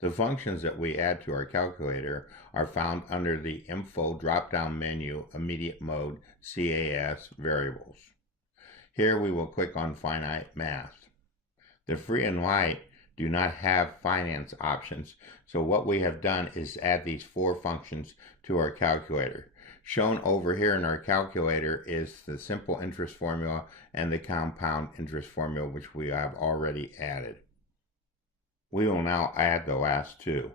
The functions that we add to our calculator are found under the Info drop-down menu, Immediate Mode, CAS Variables. Here we will click on Finite Math. The free and light do not have finance options, so what we have done is add these four functions to our calculator. Shown over here in our calculator is the simple interest formula and the compound interest formula, which we have already added. We will now add the last two.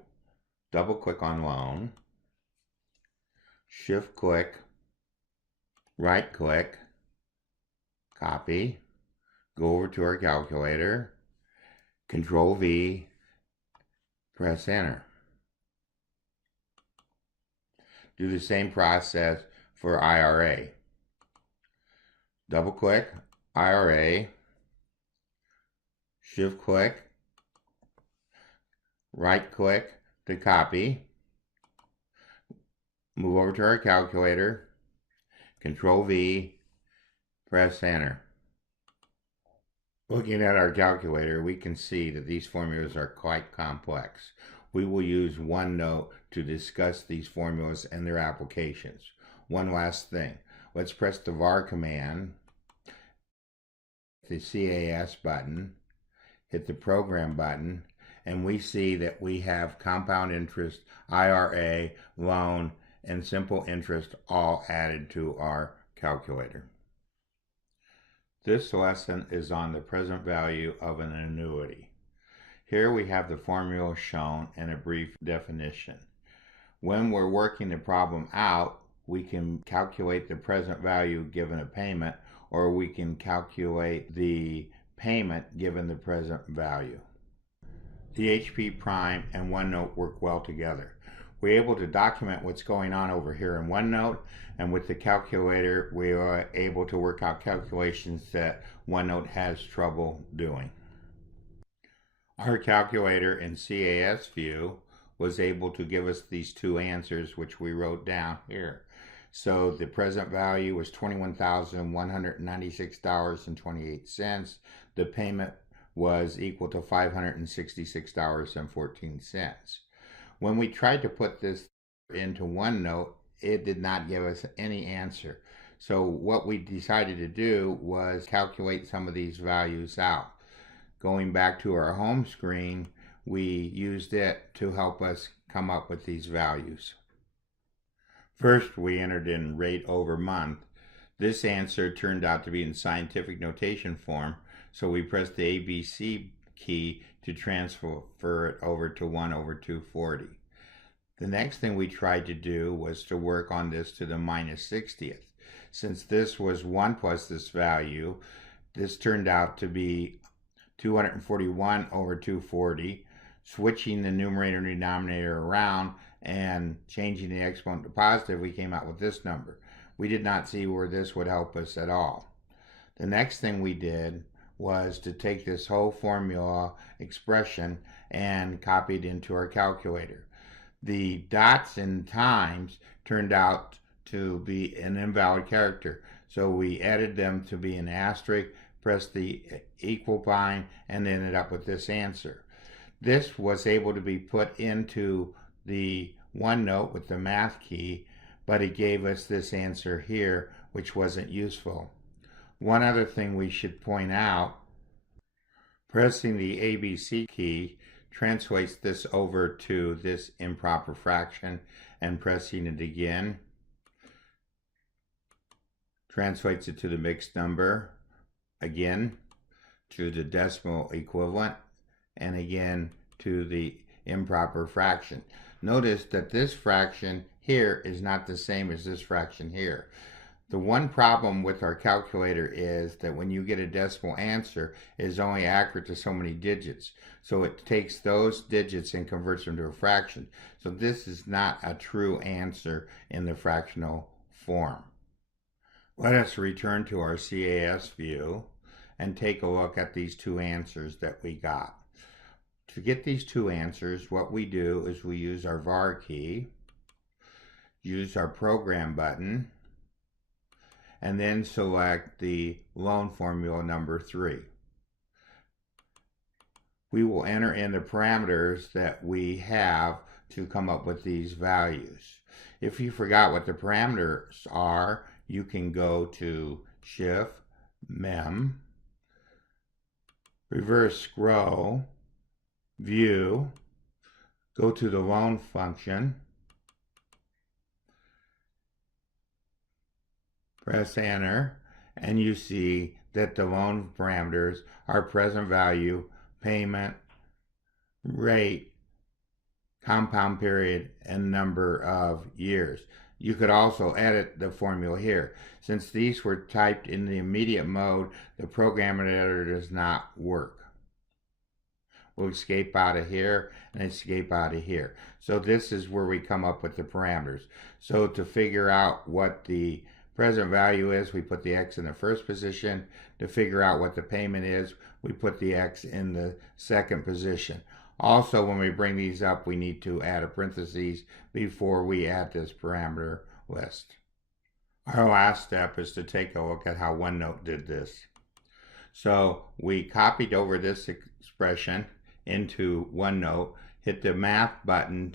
Double click on loan, shift click, right click, copy, go over to our calculator, Control V, press enter. Do the same process for IRA. Double click, IRA, shift click, right click to copy, move over to our calculator, Control V, press enter. Looking at our calculator, we can see that these formulas are quite complex. We will use Onenote to discuss these formulas and their applications. One last thing, let's press the var command, the CAS button, hit the program button, and we see that we have compound interest, IRA, loan, and simple interest all added to our calculator. This lesson is on the present value of an annuity. Here we have the formula shown and a brief definition. When we're working the problem out, we can calculate the present value given a payment, or we can calculate the payment given the present value. The HP Prime and Onenote work well together. We're able to document what's going on over here in Onenote, and with the calculator we are able to work out calculations that Onenote has trouble doing. Our calculator in CAS view was able to give us these two answers, which we wrote down here. So the present value was $21,196.28. The payment was equal to $566.14. When we tried to put this into Onenote, it did not give us any answer. So what we decided to do was calculate some of these values out. Going back to our home screen, we used it to help us come up with these values. First, we entered in rate over month. This answer turned out to be in scientific notation form, so we pressed the ABC key to transfer it over to 1 over 240. The next thing we tried to do was to work on this to the minus 60th. Since this was 1 plus this value, this turned out to be 241 over 240. Switching the numerator and denominator around and changing the exponent to positive, we came out with this number. We did not see where this would help us at all. The next thing we did was to take this whole formula expression and copy it into our calculator. The dots and times turned out to be an invalid character, so we added them to be an asterisk, pressed the equal sign, and ended up with this answer. This was able to be put into the Onenote with the math key, but it gave us this answer here, which wasn't useful. One other thing we should point out, pressing the ABC key translates this over to this improper fraction, and pressing it again translates it to the mixed number, again to the decimal equivalent, and again to the improper fraction. Notice that this fraction here is not the same as this fraction here. The one problem with our calculator is that when you get a decimal answer, it is only accurate to so many digits. So it takes those digits and converts them to a fraction. So this is not a true answer in the fractional form. Let us return to our CAS view and take a look at these two answers that we got. To get these two answers, what we do is we use our var key, use our program button, and then select the loan formula number 3. we will enter in the parameters that we have to come up with these values. If you forgot what the parameters are, you can go to Shift, Mem, reverse scroll, View, go to the loan function, press enter, and you see that the loan parameters are present value, payment, rate, compound period, and number of years. You could also edit the formula here. Since these were typed in the immediate mode, the program editor does not work. We'll escape out of here and escape out of here. So this is where we come up with the parameters. So to figure out what the present value is, we put the X in the first position. To figure out what the payment is, we put the X in the second position. Also, when we bring these up, we need to add a parentheses before we add this parameter list. Our last step is to take a look at how OneNote did this. So we copied over this expression into OneNote, hit the math button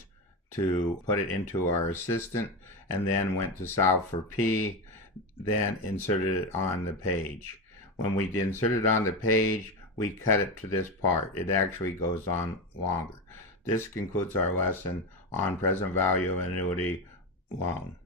to put it into our assistant, and then went to solve for P, then inserted it on the page. When we inserted it on the page, we cut it to this part. It actually goes on longer. This concludes our lesson on present value annuity loan.